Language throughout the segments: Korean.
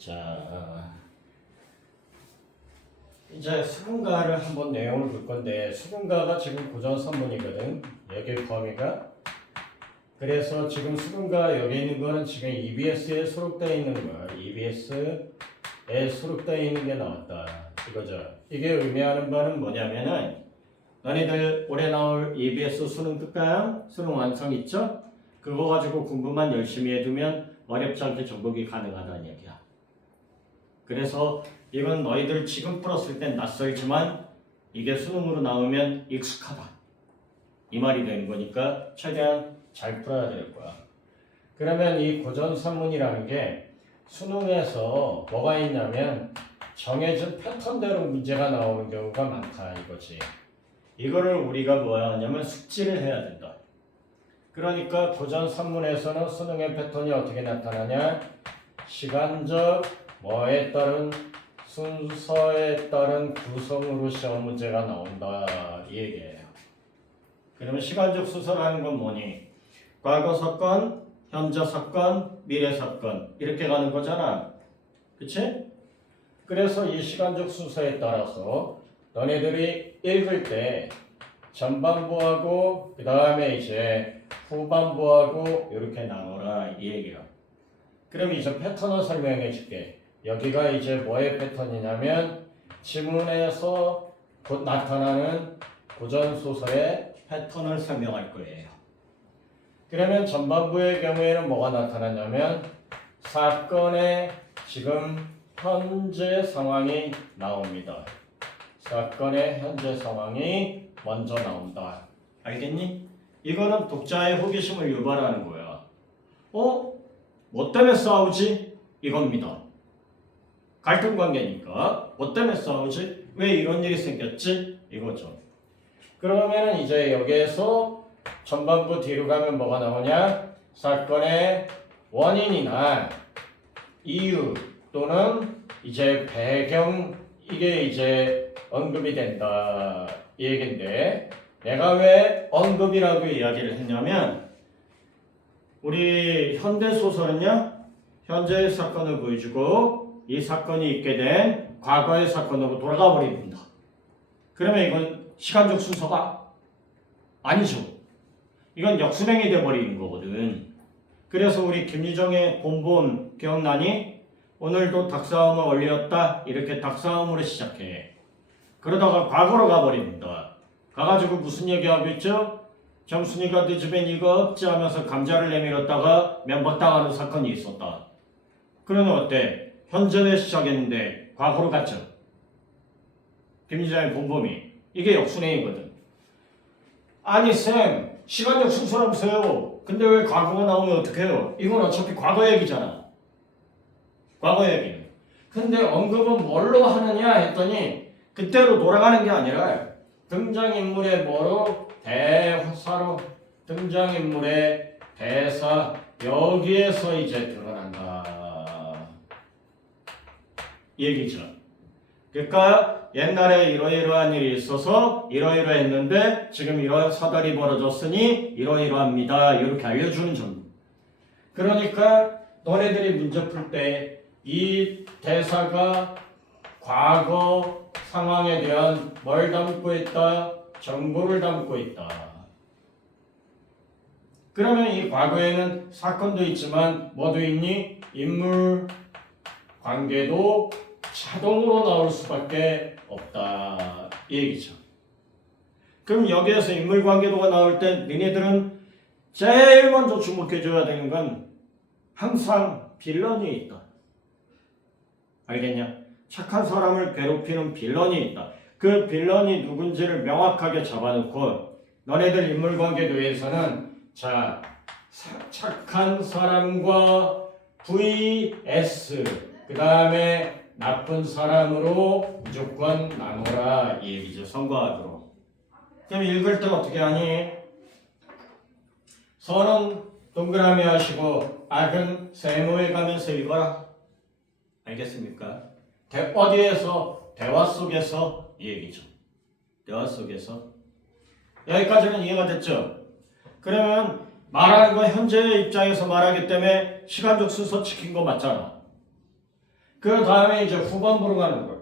자, 이제 수분가를 한번 내용을 볼 건데 수분가가 지금 고전 선문이거든. 여기 범위가. 그래서 지금 수분가 여기 있는 거는 지금 EBS에 수록되어 있는 거야. EBS에 수록되어 있는 게 나왔다. 이거죠. 이게 의미하는 바는 뭐냐면은 너희들 올해 나올 EBS 수능 특강, 수능 완성 있죠? 그거 가지고 공부만 열심히 해두면 어렵지 않게 정복이 가능하다는 얘기야. 그래서 이건 너희들 지금 풀었을 땐 낯설지만 이게 수능으로 나오면 익숙하다. 이 말이 되는 거니까 최대한 잘 풀어야 될 거야. 그러면 이 고전 산문이라는 게 수능에서 뭐가 있냐면 정해진 패턴대로 문제가 나오는 경우가 많다 이거지. 이거를 우리가 뭐야 하냐면 숙지를 해야 된다. 그러니까 고전 산문에서는 수능의 패턴이 어떻게 나타나냐? 시간적 뭐에 따른 순서에 따른 구성으로 시험 문제가 나온다 이 얘기예요. 그러면 시간적 순서라는 건 뭐니? 과거 사건, 현재 사건, 미래 사건 이렇게 가는 거잖아. 그치? 그래서 이 시간적 순서에 따라서 너네들이 읽을 때 전반부하고 그 다음에 이제 후반부하고 이렇게 나눠라 이 얘기야. 그럼 이제 패턴을 설명해 줄게. 여기가 이제 뭐의 패턴이냐면 지문에서 곧 나타나는 고전소설의 패턴을 설명할 거예요. 그러면 전반부의 경우에는 뭐가 나타나냐면 사건의 지금 현재 상황이 나옵니다. 사건의 현재 상황이 먼저 나온다. 알겠니? 이거는 독자의 호기심을 유발하는 거야. 뭐 때문에 싸우지? 이겁니다. 갈등 관계니까 뭐 때문에 싸우지? 왜 이런 일이 생겼지? 이거죠. 그러면 이제 여기에서 전반부 뒤로 가면 뭐가 나오냐? 사건의 원인이나 이유 또는 이제 배경 이게 이제 언급이 된다 이 얘긴데 내가 왜 언급이라고 이야기를 했냐면 우리 현대소설은요 현재의 사건을 보여주고 이 사건이 있게 된 과거의 사건으로 돌아가 버립니다. 그러면 이건 시간적 순서가 아니죠. 이건 역순행이 돼버리는 거거든. 그래서 우리 김유정의 본본 기억나니? 오늘도 닭싸움을 올렸다 이렇게 닭싸움으로 시작해. 그러다가 과거로 가버립니다. 가가지고 무슨 얘기하고 있죠? 정순이가 네 집엔 이거 없지 하면서 감자를 내밀었다가 면박당하는 사건이 있었다. 그러면 어때? 현재에 시작했는데 과거로 갔죠. 김유정의 본범이 이게 역순행이거든. 아니 쌤 시간적 순서라면서요. 근데 왜 과거가 나오면 어떡해요? 이건 어차피 과거 얘기잖아. 과거 얘기는. 근데 언급은 뭘로 하느냐 했더니 그때로 돌아가는 게 아니라 등장인물의 뭐로? 대사로 등장인물의 대사 여기에서 이제 드러난다. 얘기죠. 그러니까 옛날에 이러이러한 일이 있어서 이러이러했는데 지금 이러한 사달이 벌어졌으니 이러이러합니다. 이렇게 알려주는 정도. 그러니까 너네들이 문제 풀 때 이 대사가 과거 상황에 대한 뭘 담고 있다? 정보를 담고 있다. 그러면 이 과거에는 사건도 있지만 뭐도 있니? 인물 관계도 자동으로 나올 수밖에 없다. 이 얘기죠. 그럼 여기에서 인물 관계도가 나올 때 너네들은 제일 먼저 주목해줘야 되는 건 항상 빌런이 있다. 알겠냐? 착한 사람을 괴롭히는 빌런이 있다. 그 빌런이 누군지를 명확하게 잡아놓고 너네들 인물관계도에서는 자 착한 사람과 vs 그 다음에 나쁜 사람으로 무조건 나눠라 이 얘기죠. 선과학으로. 그럼 읽을 때 어떻게 하니? 선은 동그라미 하시고 악은 세모에 가면서 읽어라. 알겠습니까? 어디에서? 대화 속에서 이 얘기죠. 대화 속에서. 여기까지는 이해가 됐죠? 그러면 말하는 건 현재의 입장에서 말하기 때문에 시간적 순서 지킨 거 맞잖아. 그 다음에 이제 후반부로 가는 거예요.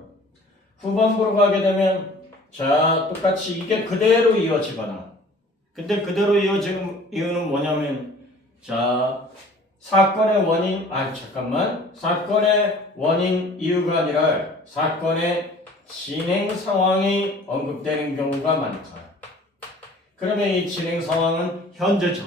후반부로 가게 되면 자 똑같이 이게 그대로 이어지거나 근데 그대로 이어지는 이유는 뭐냐면 자 사건의 원인 사건의 원인 이유가 아니라 사건의 진행 상황이 언급되는 경우가 많다. 그러면 이 진행 상황은 현재죠.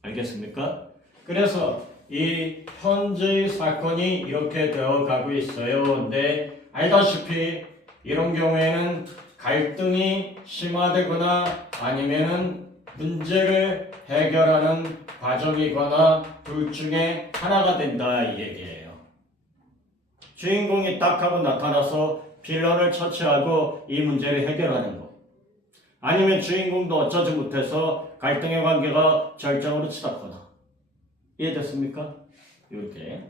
알겠습니까? 그래서 이 현재의 사건이 이렇게 되어가고 있어요. 근데 알다시피 이런 경우에는 갈등이 심화되거나 아니면은 문제를 해결하는 과정이거나 둘 중에 하나가 된다 이 얘기예요. 주인공이 딱 하고 나타나서 빌런을 처치하고 이 문제를 해결하는 거. 아니면 주인공도 어쩌지 못해서 갈등의 관계가 절정으로 치닫거나. 이해됐습니까? 이렇게.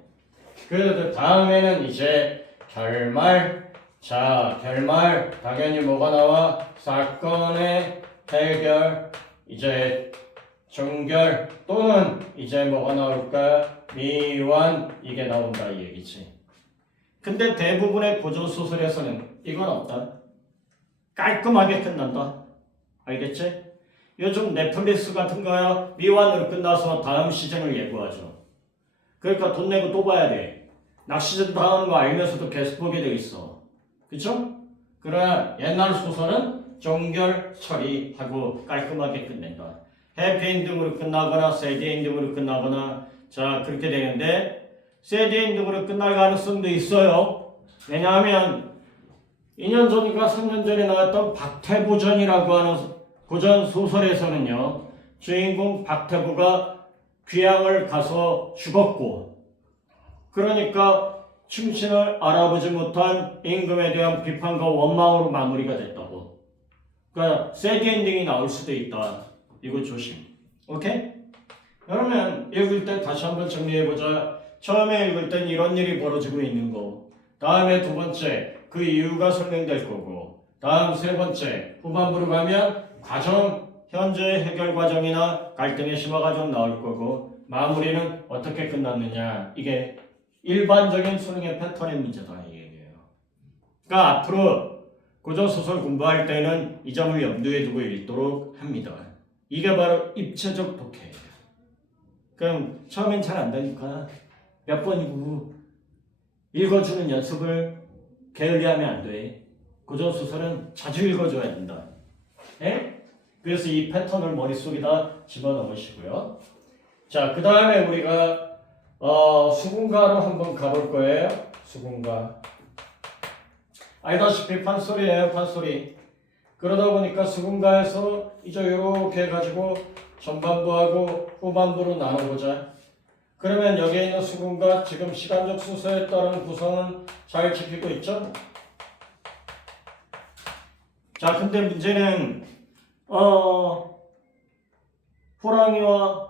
그래서 다음에는 이제 결말. 자, 결말 당연히 뭐가 나와? 사건의 해결, 이제 종결 또는 이제 뭐가 나올까? 미완 이게 나온다 이 얘기지. 근데 대부분의 고전 소설에서는 이건 없다. 깔끔하게 끝난다. 알겠지? 요즘 넷플릭스 같은 거야 미완으로 끝나서 다음 시즌을 예고하죠. 그러니까 돈 내고 또 봐야 돼. 낚시전 당하는 거 알면서도 계속 보게 돼 있어. 그쵸? 그러나 옛날 소설은 종결 처리하고 깔끔하게 끝낸다. 해피엔딩으로 끝나거나 새드엔딩으로 끝나거나 자 그렇게 되는데 새드엔딩으로 끝날 가능성도 있어요. 왜냐하면 2년 전인가 3년 전에 나왔던 박태부전이라고 하는 고전 소설에서는요. 주인공 박태부가 귀향을 가서 죽었고 그러니까 충신을 알아보지 못한 임금에 대한 비판과 원망으로 마무리가 됐다고. 그러니까 새드엔딩이 나올 수도 있다. 이거 조심. 오케이? 그러면 읽을 때 다시 한번 정리해보자. 처음에 읽을 땐 이런 일이 벌어지고 있는 거. 다음에 두 번째 그 이유가 설명될 거고. 다음 세 번째 후반부로 가면 과정, 현재의 해결 과정이나 갈등의 심화 과정 나올 거고 마무리는 어떻게 끝났느냐. 이게 일반적인 수능의 패턴의 문제다 이 얘기예요. 그러니까 앞으로 고전소설 공부할 때는 이 점을 염두에 두고 읽도록 합니다. 이게 바로 입체적 독해예요. 그럼 처음엔 잘 안 되니까 몇 번이고 읽어주는 연습을 게을리하면 안 돼. 고전소설은 자주 읽어줘야 된다. 예? 그래서 이 패턴을 머릿속에다 집어넣으시고요. 자, 그 다음에 우리가 수군가로 한번 가볼 거예요. 수군가. 알다시피 판소리예요, 판소리. 그러다 보니까 수군가에서 이제 이렇게 해가지고 전반부하고 후반부로 나눠보자. 그러면 여기에 있는 수군가 지금 시간적 순서에 따른 구성은 잘 지키고 있죠? 자, 근데 문제는 호랑이와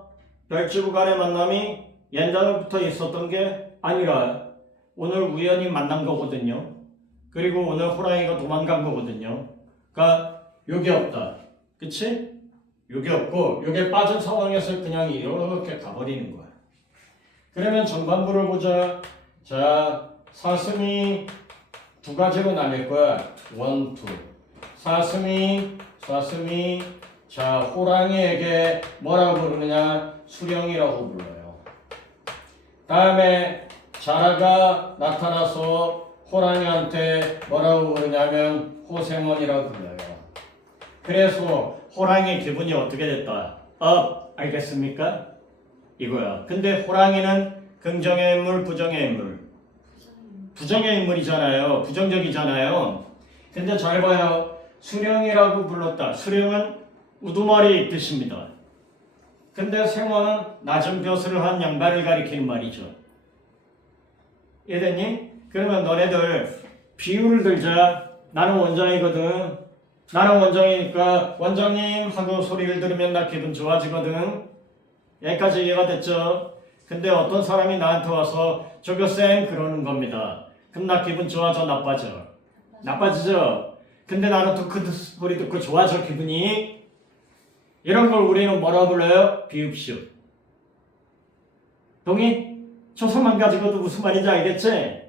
별지부 간의 만남이 옛날부터 있었던 게 아니라 오늘 우연히 만난 거거든요. 그리고 오늘 호랑이가 도망간 거거든요. 그러니까 여기 없다. 그치? 여기 없고 여기에 빠진 상황에서 그냥 이렇게 가버리는 거야. 그러면 전반부를 보자. 자, 사슴이 두 가지로 나뉠 거야. 원, 투. 사슴이 자 호랑이에게 뭐라고 부르느냐? 수령이라고 불러요. 다음에 자라가 나타나서 호랑이한테 뭐라고 부르냐면 호생원이라고 불러요. 그래서 호랑이 기분이 어떻게 됐다? 알겠습니까? 이거야. 근데 호랑이는 긍정의 인물, 부정의 인물? 부정의 인물이잖아요. 부정적이잖아요. 근데 잘 봐요. 수령이라고 불렀다. 수령은 우두머리 뜻입니다. 근데 생원은 낮은 벼슬을 한 양반을 가리키는 말이죠. 이해됐니? 그러면 너네들 비유를 들자. 나는 원장이거든. 나는 원장이니까 원장님 하고 소리를 들으면 나 기분 좋아지거든. 여기까지 이해가 됐죠? 근데 어떤 사람이 나한테 와서 조교쌤 그러는 겁니다. 그럼 나 기분 좋아져 나빠져? 나빠지죠? 근데 나는 또 그 소리 듣고 좋아져 기분이? 이런 걸 우리는 뭐라 불러요? 비읍시오. 동의? 조사만 가지고도 무슨 말인지 알겠지?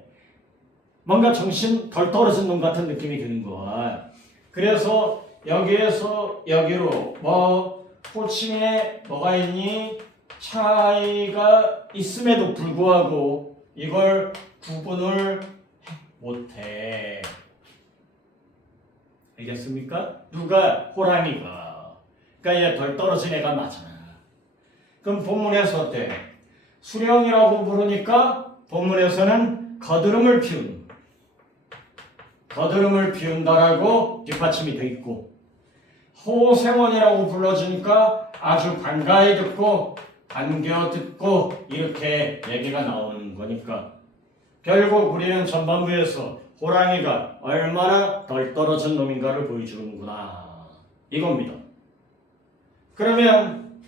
뭔가 정신 덜 떨어진 놈 같은 느낌이 드는 거야. 그래서 여기에서 여기로 뭐 호칭에 뭐가 있니? 차이가 있음에도 불구하고 이걸 구분을 못해. 알겠습니까? 누가? 호랑이가. 그러니까 얘 덜 떨어진 애가 맞잖아. 그럼 본문에서 어때? 수령이라고 부르니까 본문에서는 거드름을 피운다라고 뒷받침이 돼 있고, 호생원이라고 불러주니까 아주 반가이 듣고 반겨 듣고 이렇게 얘기가 나오는 거니까 결국 우리는 전반부에서 호랑이가 얼마나 덜 떨어진 놈인가를 보여주는구나 이겁니다. 그러면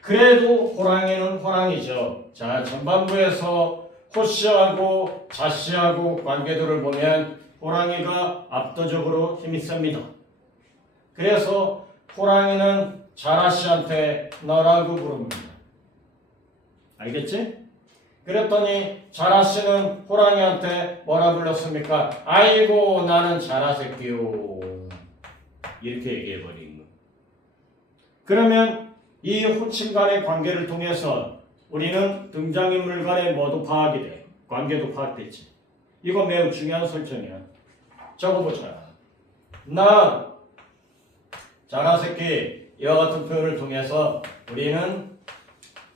그래도 호랑이는 호랑이죠. 자, 전반부에서 호씨하고 자씨하고 관계들을 보면 호랑이가 압도적으로 힘이 셉니다. 그래서 호랑이는 자라씨한테 너라고 부릅니다. 알겠지? 그랬더니 자라씨는 호랑이한테 뭐라 불렀습니까? 아이고 나는 자라새끼요. 이렇게 얘기해버린 거. 그러면 이 호칭 간의 관계를 통해서 우리는 등장인물 간의 뭐도 파악이 돼. 관계도 파악됐지. 이거 매우 중요한 설정이야. 적어보자. 나 자라새끼 이와 같은 표현을 통해서 우리는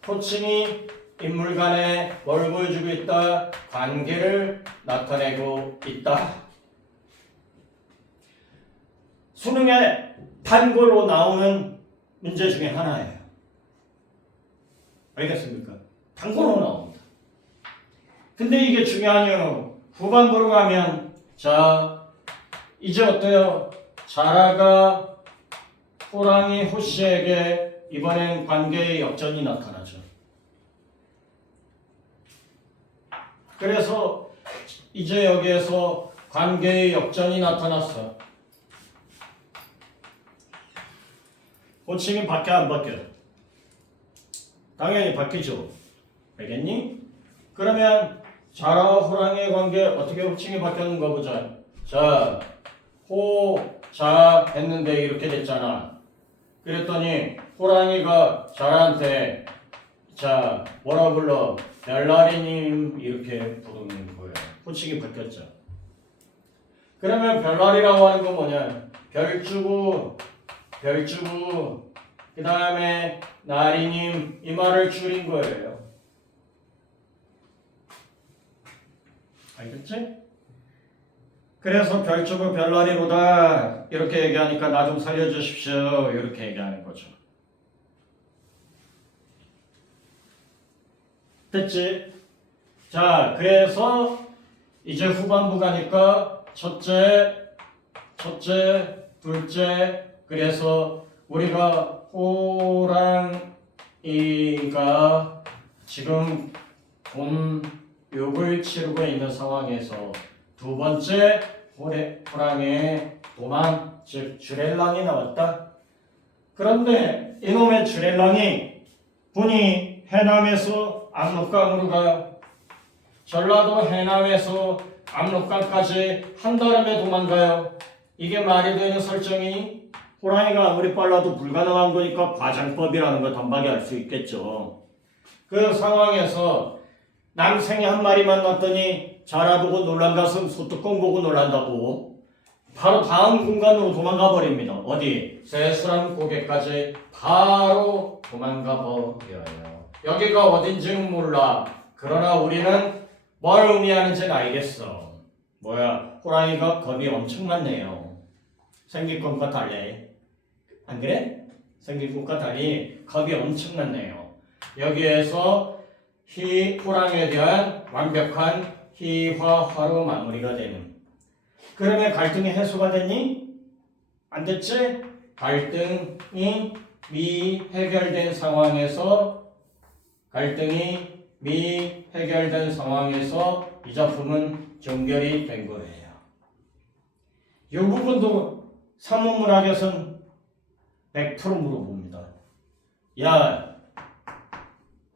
호칭이 인물 간에 뭘 보여주고 있다? 관계를 나타내고 있다. 수능에 단골로 나오는 문제 중에 하나예요. 알겠습니까? 단골로 나옵니다. 근데 이게 중요한 이유는 후반부로 가면 자 이제 어때요? 자라가 호랑이 호씨에게 이번엔 관계의 역전이 나타나죠. 그래서 이제 여기에서 관계의 역전이 나타났어. 호칭이 바뀌어 안 바뀌어? 당연히 바뀌죠. 알겠니? 그러면 자라와 호랑이의 관계 어떻게 호칭이 바뀌었는가 보자. 자, 호, 자 했는데 이렇게 됐잖아. 그랬더니 호랑이가 자라한테 자 뭐라 불러? 별나리님 이렇게 부르는 거예요. 호칭이 바뀌었죠. 그러면 별나리라고 하는 건 뭐냐? 별주부 그 다음에 나리님 이 말을 줄인 거예요. 알겠지? 그래서 별주부 별나리로다 이렇게 얘기하니까 나 좀 살려주십시오 이렇게 얘기하는 거죠. 됐지? 자, 그래서 이제 후반부 가니까 첫째, 둘째, 그래서 우리가 호랑이가 지금 본 욕을 치르고 있는 상황에서 두 번째 호랑이의 도망, 즉 주렐랑이 나왔다. 그런데 이놈의 주렐랑이 분이 해남에서 압록강으로 가요. 전라도 해남에서 압록강까지 한달음에 도망가요. 이게 말이 되는 설정이니? 호랑이가 아무리 빨라도 불가능한 거니까 과장법이라는 걸 단박에 알 수 있겠죠. 그 상황에서 남생이 한 마리 만났더니 자라보고 놀란 가슴 소뚜껑 보고 놀란다고 바로 다음 공간으로 도망가 버립니다. 어디? 세수란 고개까지 바로 도망가 버려요. 여기가 어딘지는 몰라. 그러나 우리는 뭘 의미하는지는 알겠어. 뭐야? 호랑이가 겁이 엄청 많네요. 생긴 것과 달리. 안 그래? 생긴 것과 달리 겁이 엄청 많네요. 여기에서 호랑이에 대한 완벽한 희화화로 마무리가 되는. 그러면 갈등이 해소가 됐니? 안 됐지? 갈등이 미해결된 상황에서 이 작품은 종결이 된 거예요. 이 부분도 산문문학에서는 100% 물어봅니다. 야,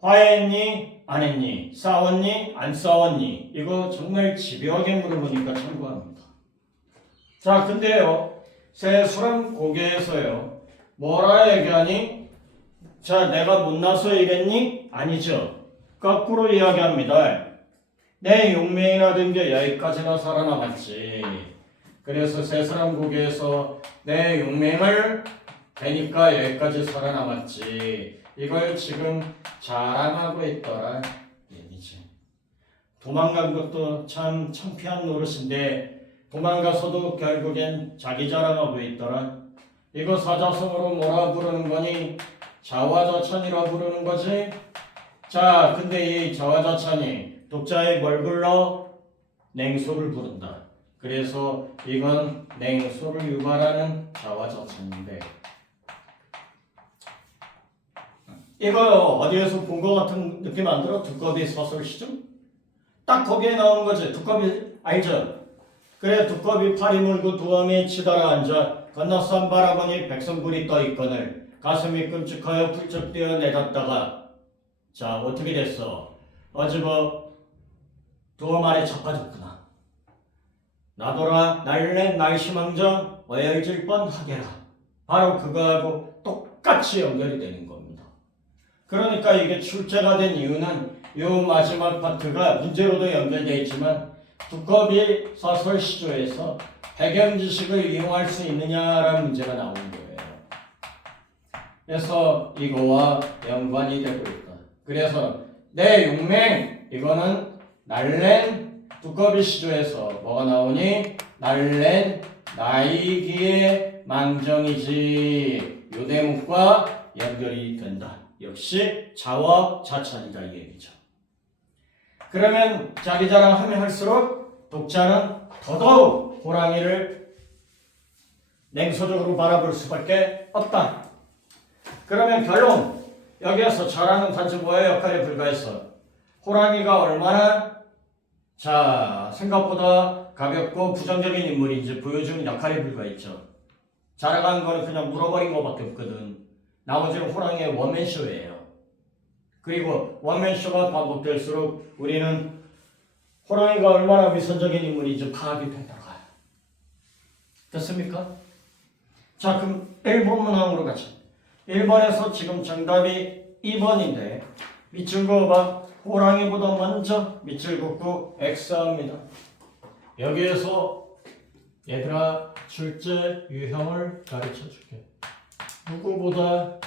화해했니? 안 했니? 싸웠니? 안 싸웠니? 이거 정말 집요하게 물어보니까 참고합니다. 자, 근데요. 세수랑 고개에서요. 뭐라 얘기하니? 자, 내가 못나서 이랬니? 아니죠. 거꾸로 이야기합니다. 내 용맹이나 된 게 여기까지나 살아남았지. 그래서 세수랑 고개에서 내 용맹을 되니까 여기까지 살아남았지. 이걸 지금 자랑하고 있더라 얘기지. 도망간 것도 참 창피한 노릇인데 도망가서도 결국엔 자기 자랑하고 있더라. 이거 사자성어로 뭐라 부르는 거니? 자화자찬이라 부르는 거지. 자, 근데 이 자화자찬이 독자에 뭘 불러? 냉소를 부른다. 그래서 이건 냉소를 유발하는 자화자찬인데 이거 어디에서 본 것 같은 느낌 안 들어? 두꺼비 서술 시중? 딱 거기에 나오는 거지. 두꺼비 알죠? 그래, 두꺼비 팔이 물고 두어미 치달아 앉아 건너선 바라보니 백성불이 떠 있거늘 가슴이 끔찍하여 불쩍 뛰어 내렸다가 자, 어떻게 됐어? 어지버 두어 말에 젖가졌구나. 나더라 날래 날씨망정 어열질 뻔하게라. 바로 그거하고 똑같이 연결이 되는 겁니다. 그러니까 이게 출제가 된 이유는 이 마지막 파트가 문제로도 연결되어 있지만 두꺼비 사설 시조에서 배경 지식을 이용할 수 있느냐라는 문제가 나오는 거예요. 그래서 이거와 연관이 되고 있다. 그래서 내 용맹 이거는 날랜 두꺼비 시조에서 뭐가 나오니? 날랜 나이기의 망정이지. 요 대목과 연결이 된다. 역시 자화자찬이다 이 얘기죠. 그러면 자기 자랑하면 할수록 독자는 더더욱 호랑이를 냉소적으로 바라볼 수밖에 없다. 그러면 결론 여기에서 자랑은 단지 뭐의 역할에 불과했어? 호랑이가 얼마나 자 생각보다 가볍고 부정적인 인물인지 보여주는 역할에 불과했죠. 자랑하는 거는 그냥 물어버린 것밖에 없거든. 나머지는 호랑이의 원맨쇼예요. 그리고 원맨쇼가 반복될수록 우리는 호랑이가 얼마나 위선적인 인물인지 파악이 된다고요. 됐습니까? 자, 그럼 1번 문항으로 가자. 1번에서 지금 정답이 2번인데 밑줄 그어봐. 호랑이보다 먼저 밑줄 긋고 X합니다. 여기에서 얘들아 출제 유형을 가르쳐 줄게. 누구보다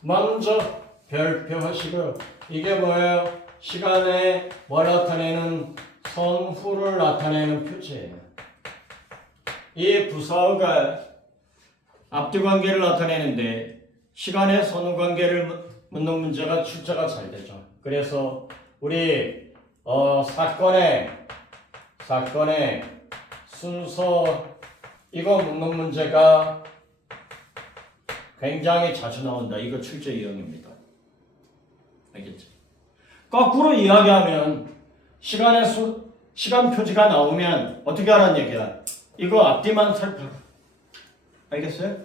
먼저 별표하시고요. 이게 뭐예요? 시간에 뭘 나타내는 선후를 나타내는 표지예요. 이 부사어가 앞뒤 관계를 나타내는데 시간의 선후 관계를 묻는 문제가 출제가 잘 되죠. 그래서 우리 사건의 순서 이거 묻는 문제가 굉장히 자주 나온다. 이거 출제 유형입니다. 알겠죠? 거꾸로 이야기하면 시간 표지가 나오면 어떻게 하라는 얘기야? 이거 앞뒤만 살펴라. 알겠어요?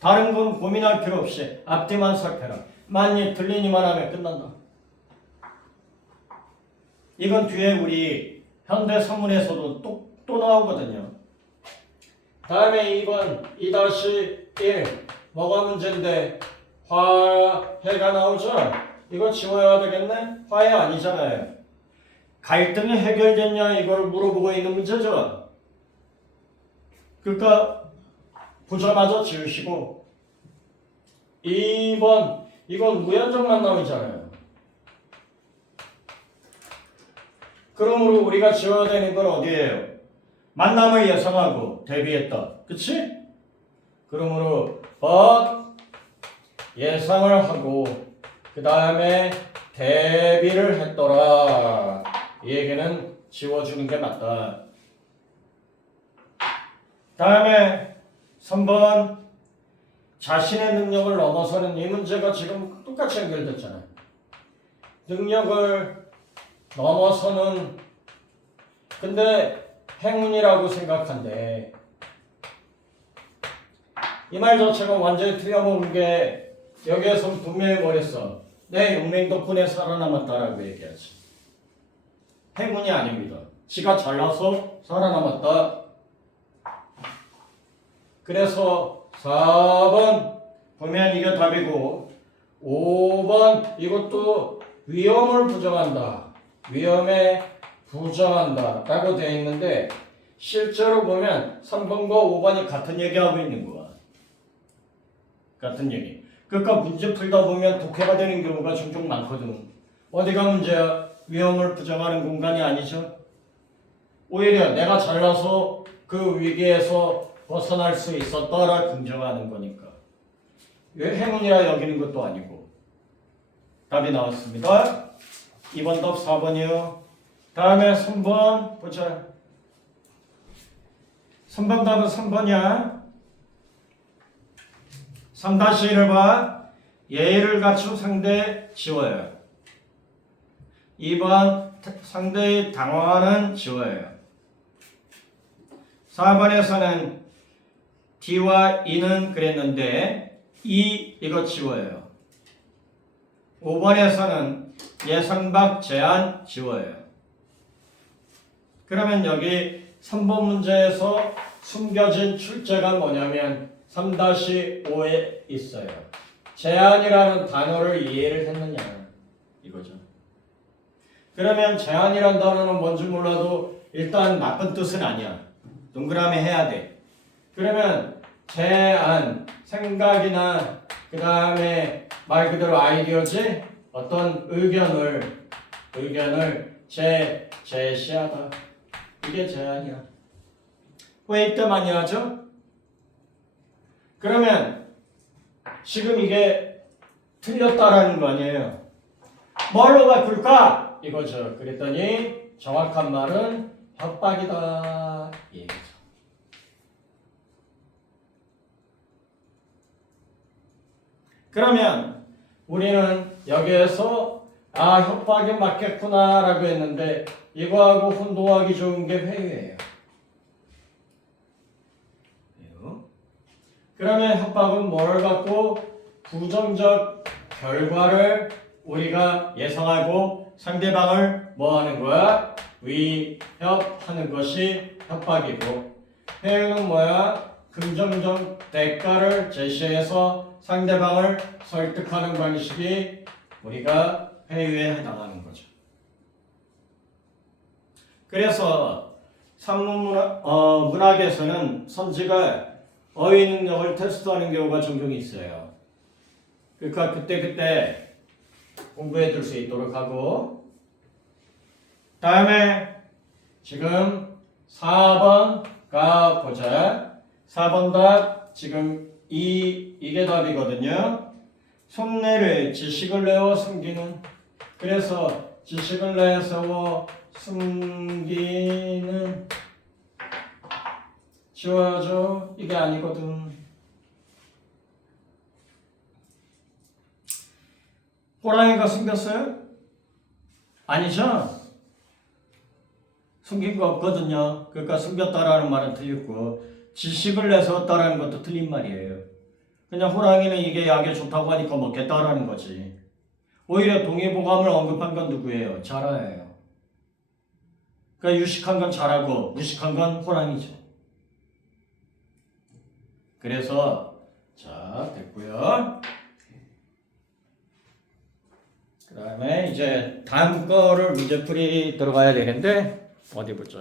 다른 건 고민할 필요 없이 앞뒤만 살펴라. 만일 틀리니만 하면 끝난다. 이건 뒤에 우리 현대 선문에서도 또 나오거든요. 다음에 2번 2-1 뭐가 문제인데 화해가 나오죠? 이거 지워야 되겠네? 화해 아니잖아요. 갈등이 해결됐냐 이걸 물어보고 있는 문제죠. 그러니까 보자마자 지우시고 2번 이건 무연정 만남이잖아요. 그러므로 우리가 지워야 되는 건 어디예요? 만남을 예상하고 대비했다. 그치? 그러므로 예상을 하고 그 다음에 대비를 했더라. 이 얘기는 지워주는 게 맞다. 다음에 3번 자신의 능력을 넘어서는 이 문제가 지금 똑같이 연결됐잖아요. 능력을 넘어서는 근데 행운이라고 생각한대. 이 말 자체가 완전히 틀려먹은 게 여기에서 분명히 뭐랬어? 내 용맹 덕분에 살아남았다라고 얘기하지. 행운이 아닙니다. 지가 잘나서 살아남았다. 그래서 4번 보면 이게 답이고 5번 이것도 위험을 부정한다. 위험에 부정한다 라고 되어 있는데 실제로 보면 3번과 5번이 같은 얘기하고 있는 거야. 같은 얘기. 그러니까 문제 풀다 보면 독해가 되는 경우가 종종 많거든. 어디가 문제야? 위험을 부정하는 공간이 아니죠. 오히려 내가 잘나서 그 위기에서 벗어날 수 있었다라 긍정하는 거니까. 왜 행운이라 여기는 것도 아니고. 답이 나왔습니다. 2번 답 4번이요. 다음에 3번 보자. 3번 답은 3번이야. 3-1을 봐. 예의를 갖춘 상대 지워요. 2번 상대의 당황하는 지워요. 4번에서는 D와 E는 그랬는데 이거 지워요. 5번에서는 예상 밖 제한 지워요. 그러면 여기 3번 문제에서 숨겨진 출제가 뭐냐면 3-5에 있어요. 제한이라는 단어를 이해를 했느냐 이거죠. 그러면 제한이라는 단어는 뭔지 몰라도 일단 나쁜 뜻은 아니야. 동그라미 해야 돼. 그러면 제안, 생각이나 그 다음에 말 그대로 아이디어지 어떤 의견을 제시하다. 이게 제안이야. 왜 이때 많이 하죠? 그러면 지금 이게 틀렸다라는 거 아니에요. 뭘로 바꿀까? 이거죠. 그랬더니 정확한 말은 협박이다. 얘기죠. 그러면 우리는 여기에서 협박이 맞겠구나 라고 했는데 이거하고 혼동하기 좋은 게 회유예요. 그러면 협박은 뭘 갖고 부정적 결과를 우리가 예상하고 상대방을 뭐 하는 거야? 위협하는 것이 협박이고 회유는 뭐야? 긍정적 대가를 제시해서 상대방을 설득하는 방식이 우리가 회유에 해당하는 거죠. 그래서 문학에서는 선지가 어휘 능력을 테스트하는 경우가 종종 있어요. 그러니까 그때 공부해 둘 수 있도록 하고 다음에 지금 4번 가 보자. 4번 답 지금 이게 답이거든요. 속내를 지식을 내어 숨기는. 그래서 지식을 내세워 숨기는 지워야죠. 이게 아니거든. 호랑이가 숨겼어요? 아니죠? 숨긴 거 없거든요. 그러니까 숨겼다라는 말은 틀렸고 지식을 내세웠다라는 것도 틀린 말이에요. 그냥 호랑이는 이게 약에 좋다고 하니까 먹겠다라는 거지. 오히려 동의보감을 언급한 건 누구예요? 자라예요. 그러니까 유식한 건 자라고 무식한 건 호랑이죠. 그래서 자 됐고요. 그 다음에 이제 다음 거를 문제풀이 들어가야 되는데 어디 보자.